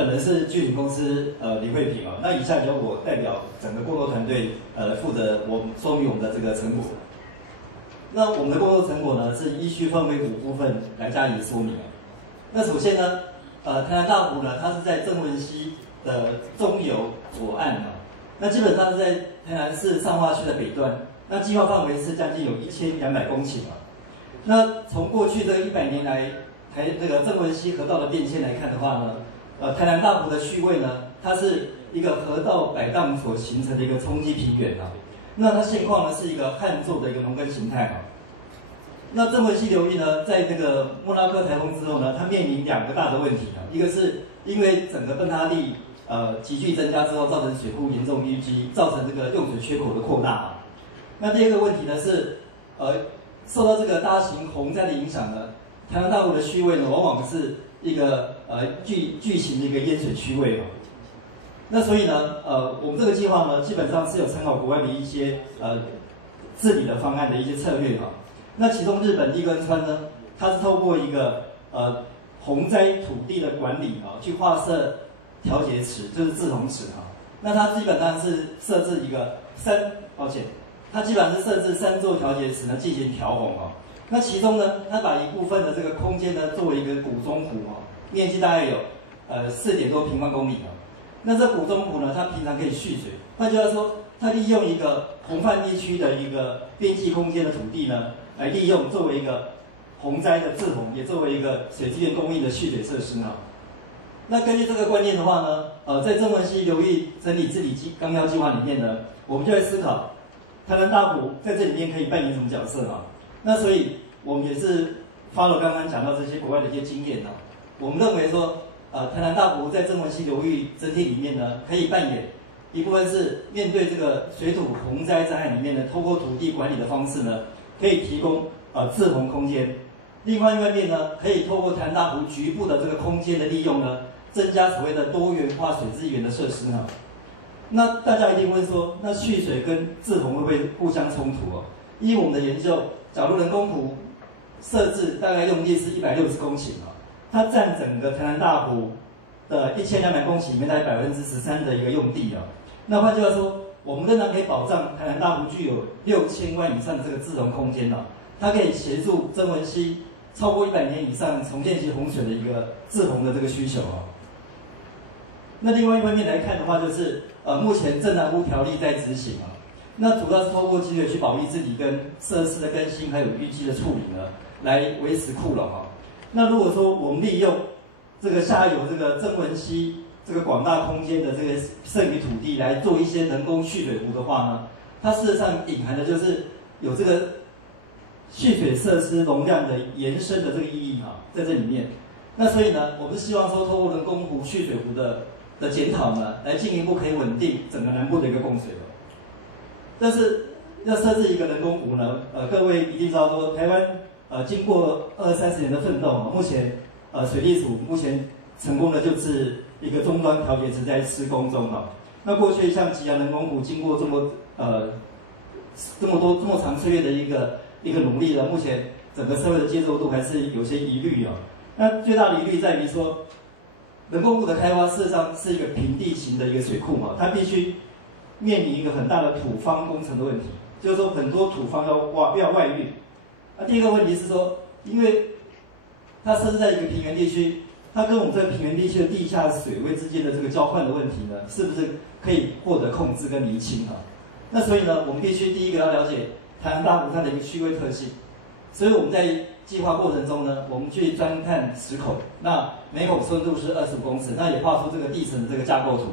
本人是巨鼎公司李慧萍那以下由我代表整个工作团队负责说明我们的这个成果。那我们的工作成果呢是依序分为5部分来加以说明那首先呢，台南大湖呢，它是在曾文溪的中游左岸那基本上是在台南市上化区的北端，那计划范围是将近有1200公顷那从过去这100年来，这个曾文溪河道的变迁来看的话呢，台南大湖的序位呢，它是一个河道摆荡所形成的一个冲积平原那它现况呢是一个旱作的一个农耕形态那曾文溪流域呢，在这个莫拉克台风之后呢，它面临2个大的问题一个是因为整个崩塌地急剧增加之后，造成水库严重淤积，造成这个用水缺口的扩大那第2个问题呢是受到这个大型洪灾的影响呢，台南大湖的序位呢，往往是一个巨型的一个淹水区位那所以呢，我们这个计划呢，基本上是有参考国外的一些治理的方案的一些策略那其中日本立根川呢，它是透过一个洪灾土地的管理去划设调节池，就是滞洪池那它基本上是设置一个它基本上是设置3座调节池呢进行调洪那其中呢，它把一部分的这个空间呢作为一个古中湖面积大概有4点多平方公里那这古中湖呢，它平常可以蓄水，换句话说，它利用一个洪泛地区的一个边际空间的土地呢，来利用作为一个洪灾的滞洪，也作为一个水资源供应的蓄水设施那根据这个观念的话呢，在曾文溪流域整体治理纲要计划里面呢，我们就会思考台南大湖在这里面可以扮演什么角色那所以我们也是 follow 刚刚讲到这些国外的一些经验我们认为说台南大湖在曾文溪流域整体里面呢，可以扮演一部分是面对这个水土洪灾灾害里面呢，透过土地管理的方式呢，可以提供滞洪空间。另外一方面呢，可以透过台南大湖局部的这个空间的利用呢，增加所谓的多元化水资源的设施那大家一定会说，那蓄水跟滞洪会不会互相冲突依我们的研究，假如人工湖设置大概用地是160公顷它占整个台南大湖的1200公顷里面大概13%的一个用地那换句话说，我们仍然可以保障台南大湖具有6000万以上的这个滞洪空间它可以协助曾文溪超过100年以上重建其洪水的一个滞洪的这个需求那另外一方面来看的话，就是目前镇南污条例在执行那主要是透过集水区保育治理跟设施的更新，还有淤积的处理呢，来维持库容那如果说我们利用这个下游这个曾文溪这个广大空间的这个剩余土地来做一些人工蓄水湖的话呢，它事实上隐含的就是有这个蓄水设施容量的延伸的这个意义在这里面。那所以呢，我们是希望说，透过人工湖蓄水湖的检讨呢，来进一步可以稳定整个南部的一个供水但是要设置一个人工湖呢，各位一定知道说，台湾经过20-30年的奋斗目前水利署目前成功的就是一个终端调节池在施工中那过去像吉阳人工湖经过这么长岁月的一个努力目前整个社会的接受度还是有些疑虑那最大的疑虑在于说，人工湖的开发事实上是一个平地型的一个水库它必须面临一个很大的土方工程的问题，就是说很多土方要外运。第一个问题是说，因为它设置在一个平原地区，它跟我们这个平原地区的地下水位之间的这个交换的问题呢，是不是可以获得控制跟厘清那所以呢，我们必须第一个要了解台南大湖它的一个区位特性。所以我们在计划过程中呢，我们去钻探10口，那每口深度是25公尺，那也画出这个地层的这个架构图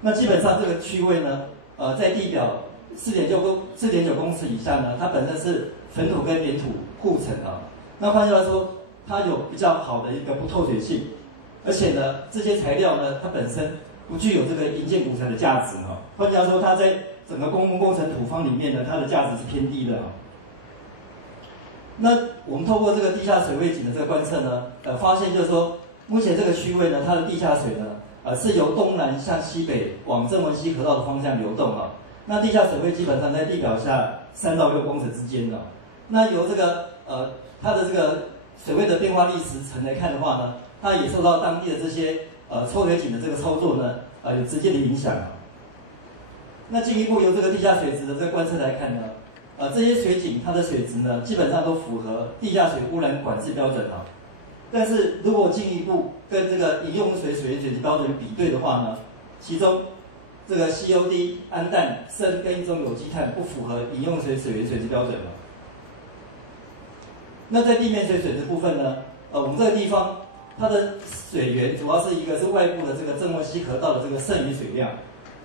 那基本上这个区位呢，在地表4.9公尺以下呢，它本身是粉土跟黏土互层那换句话说，它有比较好的一个不透水性，而且呢，这些材料呢，它本身不具有这个营建古材的价值换句话说，它在整个公共工程土方里面呢，它的价值是偏低的那我们透过这个地下水位井的这个观测呢，发现就是说，目前这个区位呢，它的地下水呢，是由东南向西北往曾文溪河道的方向流动那地下水位基本上在地表下3到6公尺之间那由这个它的这个水位的变化历时程来看的话呢，它也受到当地的这些抽水井的这个操作呢，有直接的影响。那进一步由这个地下水质的这个观测来看呢，这些水井它的水质呢，基本上都符合地下水污染管制标准啊。但是如果进一步跟这个饮用水水源水质标准比对的话呢，其中这个 COD、氨氮、砷跟一种有机碳不符合饮用水水源水质标准了。那在地面水水质部分呢，我们这个地方它的水源主要是一个是外部的这个正温溪河道的这个剩余水量，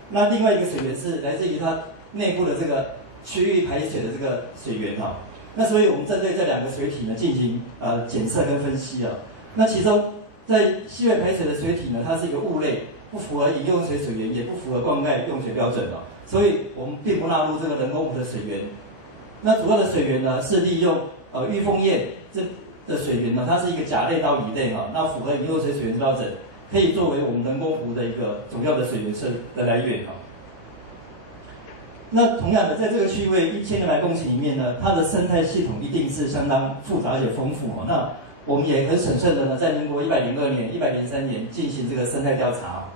那另外一个水源是来自于它内部的这个区域排水的这个水源哈。那所以我们针对这两个水体呢进行检测跟分析啊。那其中在溪位排水的水体呢，它是一个物类，不符合饮用水水源，也不符合灌溉用水标准啊，所以我们并不纳入这个人工湖的水源。那主要的水源呢是利用玉凤叶这的水源呢，它是一个甲类到乙类哈，那符合饮用水水源标准，可以作为我们人工湖的一个主要的水源的来源哈。那同样的，在这个区位1200公顷里面呢，它的生态系统一定是相当复杂而且丰富哦。那我们也很审慎的呢，在民国102年、103年进行这个生态调查。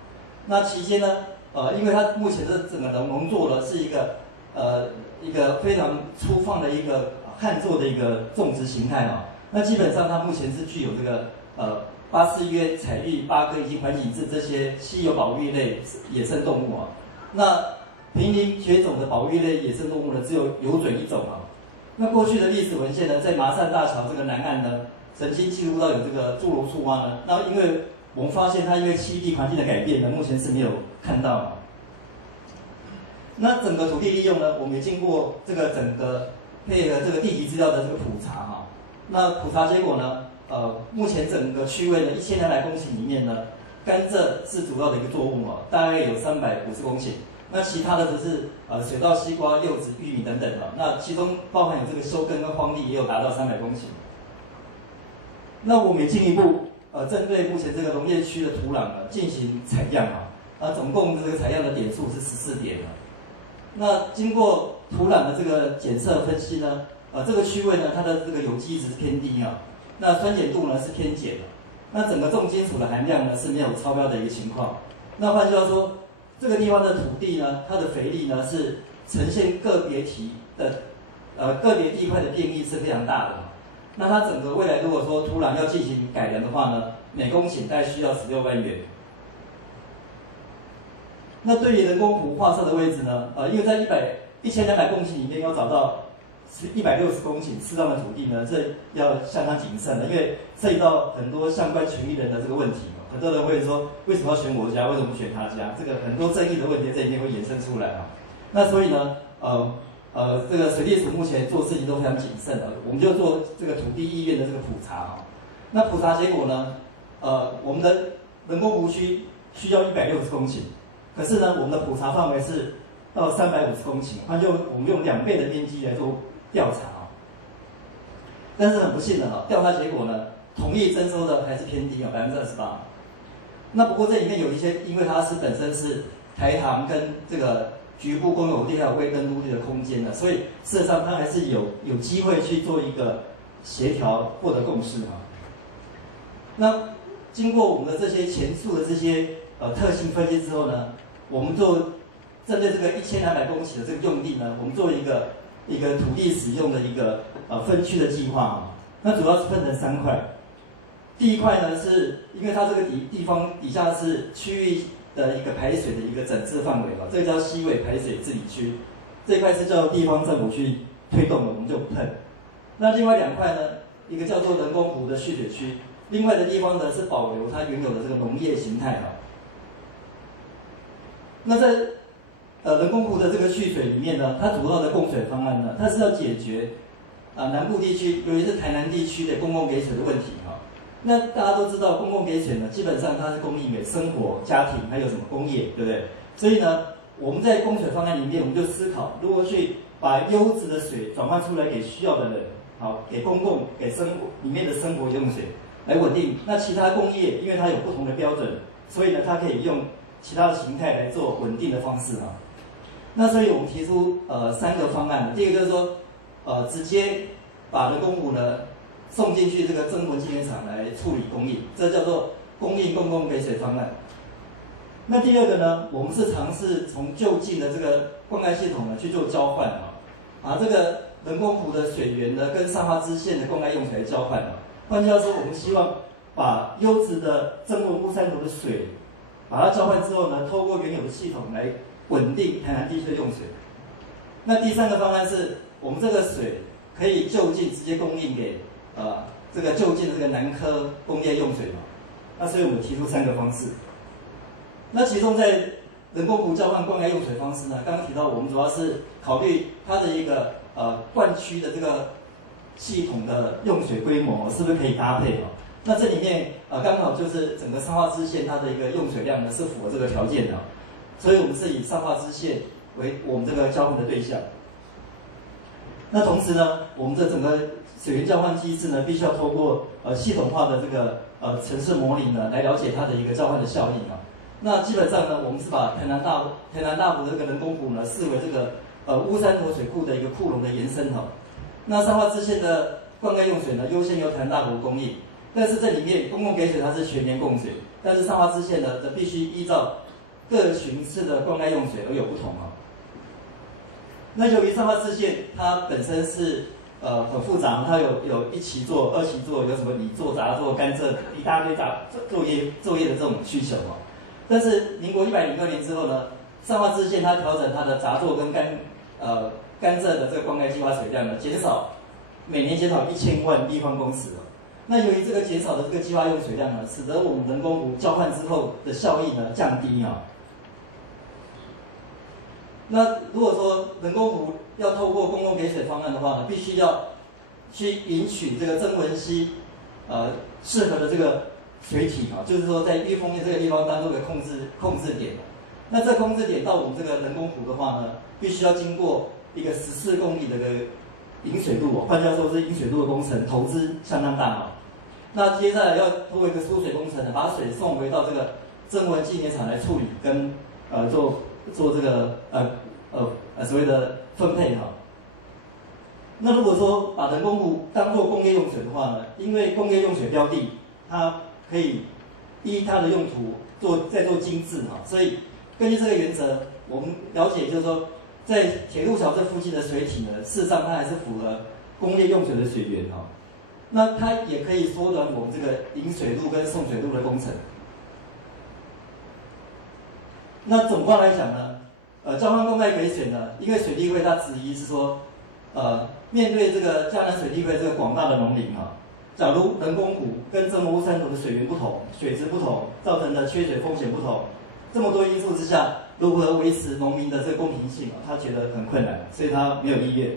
那期间呢，因为它目前的整个农作呢是一个非常粗放的一个旱作的一个种植形态啊。那基本上它目前是具有这个巴氏约、彩玉、八哥以及环颈雉这些稀有保育类野生动物啊。那濒临绝种的保育类野生动物呢，只有游隼一种啊。那过去的历史文献呢，在麻善大桥这个南岸呢，曾经记录到有这个侏罗树蛙呢。那因为我们发现它因为栖地环境的改变呢，目前是没有看到啊。那整个土地利用呢，我们也经过这个整个配合这个地籍资料的这个普查哈。那普查结果呢，目前整个区位呢1200公顷里面呢，甘蔗是主要的一个作物啊，大概有350公顷。那其他的则是水稻、西瓜、柚子、玉米等等的，那其中包含有这个休耕跟荒地，也有达到300公顷。那我们也进一步针对目前这个农业区的土壤呢进行采样啊，总共这个采样的点数是14点啊。那经过土壤的这个检测分析呢，这个区位呢它的这个有机值是偏低啊，那酸碱度呢是偏碱的，那整个重金属的含量呢是没有超标的一个情况。那换句话说，这个地方的土地呢，它的肥力呢是呈现个别体的个别地块的变异是非常大的。那它整个未来如果说土壤要进行改良的话呢，每公顷大概需要16万元。那对于人工湖画设的位置呢，因为在1200公顷里面要找到160公顷适当的土地呢，这要相当谨慎的，因为涉及到很多相关权益人的这个问题。很多人会说，为什么要选我家？为什么不选他家？这个很多争议的问题在里面会衍生出来啊。那所以呢，这个水利署目前做事情都非常谨慎的，我们就做这个土地意愿的这个普查啊。那普查结果呢，我们的人工湖区需要160公顷，可是呢，我们的普查范围是到350公顷，我们用2倍的面积来做调查啊。但是很不幸的哈，调查结果呢，同意征收的还是偏低啊，28%。那不过这里面有一些，因为它是本身是台航跟这个局部公有地还有未登陆地的空间的，所以事实上它还是有机会去做一个协调获得共识啊。那经过我们的这些前述的这些特性分析之后呢，我们就针对这个1200公顷的这个用地呢，我们做一个土地使用的一个分区的计划啊。那主要是分成3块。第一块呢，是因为它这个地方底下是区域的一个排水的一个整治范围嘛，这个叫溪尾排水治理区，这一块是叫地方政府去推动的，我们就不碰。那另外2块呢，一个叫做人工湖的蓄水区，另外的地方呢是保留它原有的这个农业形态哈。那在人工湖的这个蓄水里面呢，它主要的供水方案呢，它是要解决南部地区，尤其是台南地区的公共给水的问题哈。那大家都知道，公共给水呢，基本上它是供应给生活、家庭，还有什么工业，对不对？所以呢，我们在供水方案里面，我们就思考如何去把优质的水转换出来给需要的人，好，给公共、给生活里面的生活用水来稳定。那其他工业，因为它有不同的标准，所以呢，它可以用其他的形态来做稳定的方式啊。那所以我们提出3个方案，第一个就是说，直接把人工湖呢送进去这个增文机源厂来处理供应，这叫做供应公共给水方案。那第二个呢，我们是尝试从就近的这个灌溉系统呢去做交换把这个人工湖的水源呢跟上花支线的灌溉用水交换换句话说，我们希望把优质的曾文乌山头的水，把它交换之后呢，透过原有的系统来稳定台南地区的用水。那第三个方案是我们这个水可以就近直接供应给这个就近的这个南科工业用水那所以我们提出3个方式。那其中在人工湖交换灌溉用水方式呢，刚刚提到我们主要是考虑它的一个灌区的这个系统的用水规模是不是可以搭配那这里面刚好就是整个上花支线它的一个用水量呢是符合这个条件所以我们是以上花支线为我们这个交换的对象。那同时呢，我们的整个水源交换机制呢，必须要透过系统化的这个程式模拟呢，来了解它的一个交换的效应那基本上呢，我们是把台南大湖的这个人工湖呢，视为这个乌山头水库的一个库容的延伸那上花支线的灌溉用水呢，优先由台南大湖供应，但是这里面公共给水它是全年供水，但是上花支线呢，则必须依照各巡次的灌溉用水而有不同那由于上花支线它本身是很复杂，它有1期作、2期作，有什么里作、杂作、甘蔗一大堆作业的这种需求但是民国102年之后呢，上花支线它调整它的杂作跟甘蔗的这个灌溉计划水量呢，每年减少1000万立方公尺那由于这个减少的这个计划用水量呢，使得我们人工湖交换之后的效益呢降低那如果说人工湖要透过公共给水方案的话呢，必须要去允取这个曾文溪适合的这个水体就是说在玉峰堰这个地方当做个控制点那这控制点到我们这个人工湖的话呢，必须要经过一个14公里的个引水路换句话说是引水路的工程，投资相当大那接下来要通过一个输水工程呢，把水送回到这个曾文纪念场来处理跟做这个所谓的分配那如果说把人工湖当作工业用水的话呢，因为工业用水标的它可以依它的用途再做精致所以根据这个原则，我们了解就是说，在铁路桥这附近的水体呢，事实上它还是符合工业用水的水源那它也可以缩短我们这个引水路跟送水路的工程。那总括来讲呢，交换灌溉给水呢，因为水利会它质疑是说，面对这个嘉南水利会这个广大的农林假如人工湖跟曾文乌山头的水源不同、水质不同，造成的缺水风险不同，这么多因素之下，如何维持农民的这个公平性他觉得很困难，所以他没有意愿。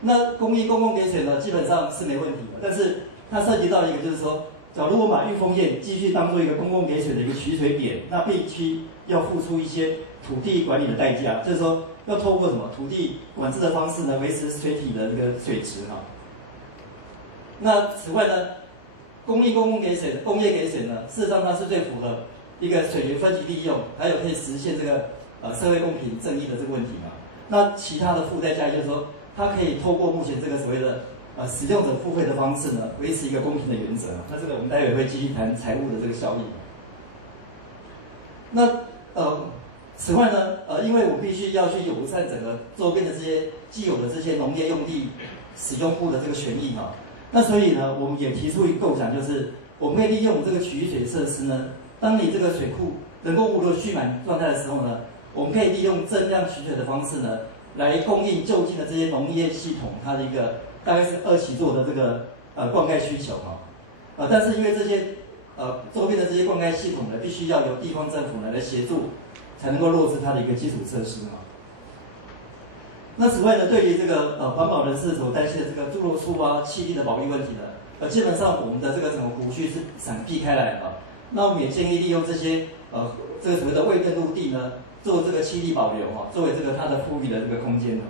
那公共给水呢，基本上是没问题的，但是它涉及到一个就是说，假如我把玉峰堰继续当做一个公共给水的一个取水点，那必须要付出一些土地管理的代价，就是说要透过什么土地管制的方式呢，维持水体的这个水质那此外呢，公共给水的工业给水呢，事实上它是最符合一个水源分级利用，还有可以实现这个社会公平正义的这个问题那其他的附带价值就是说，它可以透过目前这个所谓的使用者付费的方式呢，维持一个公平的原则那这个我们待会会继续谈财务的这个效益。那此外呢，因为我必须要去友善整个周边的这些既有的这些农业用地使用户的这个权益那所以呢，我们也提出一个构想，就是我们可以利用这个取水设施呢，当你这个水库人工湖如果蓄满状态的时候呢，我们可以利用增量取水的方式呢，来供应就近的这些农业系统它的一个大概是2期作的这个灌溉需求但是因为这些周边的这些灌溉系统呢，必须要由地方政府呢来协助，才能够落实它的一个基础设施那此外呢，对于这个环保人士所担心的这个诸罗树气力的保育问题呢，基本上我们的这个整个湖区是闪避开来那我们也建议利用这些这个所谓的未登陆地呢，做这个气力保留作为这个它的富裕的这个空间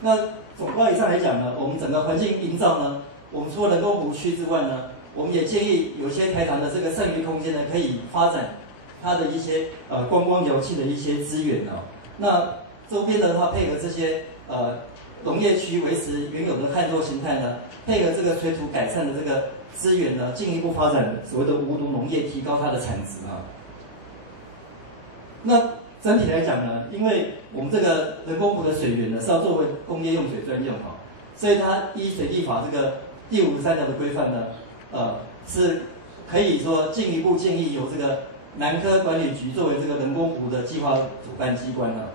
那总括以上来讲呢，我们整个环境营造呢，我们除了人工湖区之外呢，我们也建议有些台糖的这个剩余空间呢，可以发展它的一些观光游憩的一些资源那周边的话，配合这些农业区维持原有的旱作形态呢，配合这个水土改善的这个资源呢，进一步发展所谓的无毒农业，提高它的产值啊。那整体来讲呢，因为我们这个人工湖的水源呢是要作为工业用水专用哈，所以它依水利法这个第53条的规范呢，是可以说进一步建议由这个南科管理局作为这个人工湖的计划主办机关啊。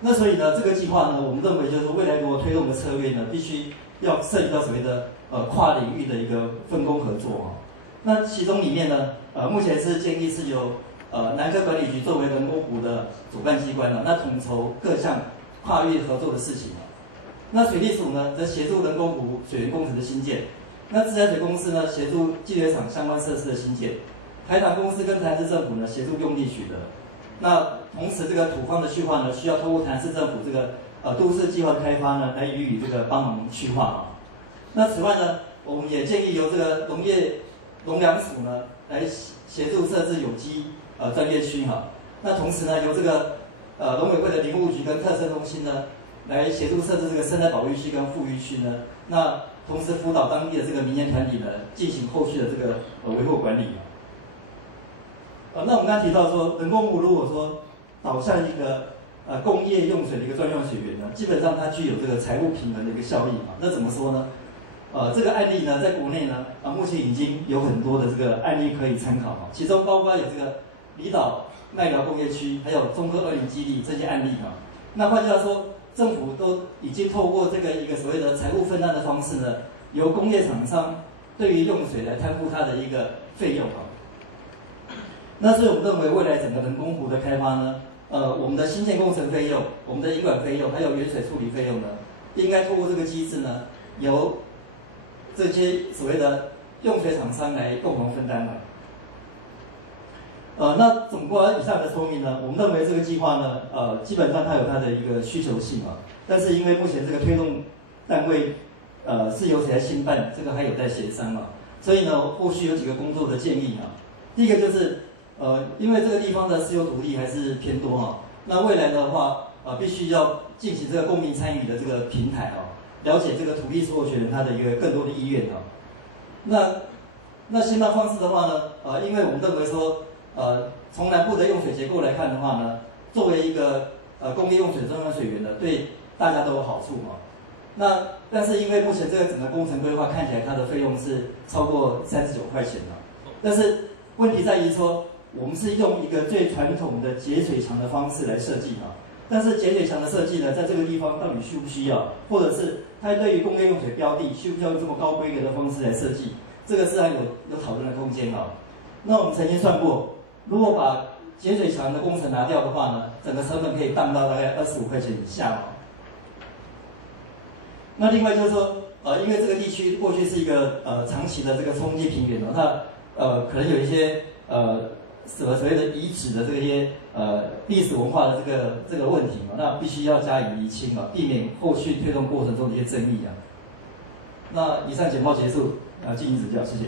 那所以呢，这个计划呢，我们认为就是未来如果推动的策略呢，必须要涉及到所谓的跨领域的一个分工合作啊。那其中里面呢，目前是建议是由南科管理局作为人工湖的主办机关呢，那统筹各项跨域合作的事情啊。那水利署呢，则协助人工湖水源工程的兴建；那自来水公司呢，协助净水厂相关设施的兴建；台糖公司跟台南市政府呢，协助用地取得。那同时，这个土方的去化呢，需要透过台南市政府这个都市计划的开发呢，来予以这个帮忙去化啊。那此外呢，我们也建议由这个农粮署呢，来协助设置有机专业区哈。那同时呢，由这个农委会的林务局跟特色中心呢，来协助设置这个生态保育区跟复育区呢。那同时辅导当地的这个民间团体呢，进行后续的这个维护管理。那我们刚才提到说，人工湖如果说导向一个工业用水的一个专用水源呢，基本上它具有这个财务平衡的一个效益啊。那怎么说呢？这个案例呢，在国内呢，目前已经有很多的这个案例可以参考啊，其中包括有这个离岛麦寮工业区，还有中科20基地这些案例啊。那换句话说，政府都已经透过这个一个所谓的财务分担的方式呢，由工业厂商对于用水来摊付它的一个费用啊。那所以我们认为未来整个人工湖的开发呢，我们的新建工程费用、我们的引管费用，还有原水处理费用呢，应该透过这个机制呢，由这些所谓的用水厂商来共同分担了。那总括以上的说明呢，我们认为这个计划呢，基本上它有它的一个需求性啊，但是因为目前这个推动单位是由谁来兴办，这个还有待协商啊，所以呢，后续有几个工作的建议啊。第一个就是因为这个地方的私有土地还是偏多啊，那未来的话必须要进行这个公民参与的这个平台啊，了解这个土地所有权人他的一个更多的意愿啊。那兴办方式的话呢，因为我们认为说，从南部的用水结构来看的话呢，作为一个工业用水专用水源呢，对大家都有好处嘛。但是因为目前这个整个工程规划看起来它的费用是超过39块钱了，但是问题在于说，我们是用一个最传统的节水墙的方式来设计啊。但是节水墙的设计呢，在这个地方到底需不需要，或者是它对于工业用水标的需不需要用这么高规格的方式来设计，这个是还有讨论的空间啊。那我们曾经算过，如果把节水墙的工程拿掉的话呢，整个成本可以降到大概25块钱以下啊。那另外就是说，因为这个地区过去是一个长期的这个冲积平原哦，它可能有一些所谓的遗址的这些历史文化的这个问题嘛，那必须要加以厘清啊，避免后续推动过程中的一些争议啊。那以上简报结束，敬请指教，谢谢。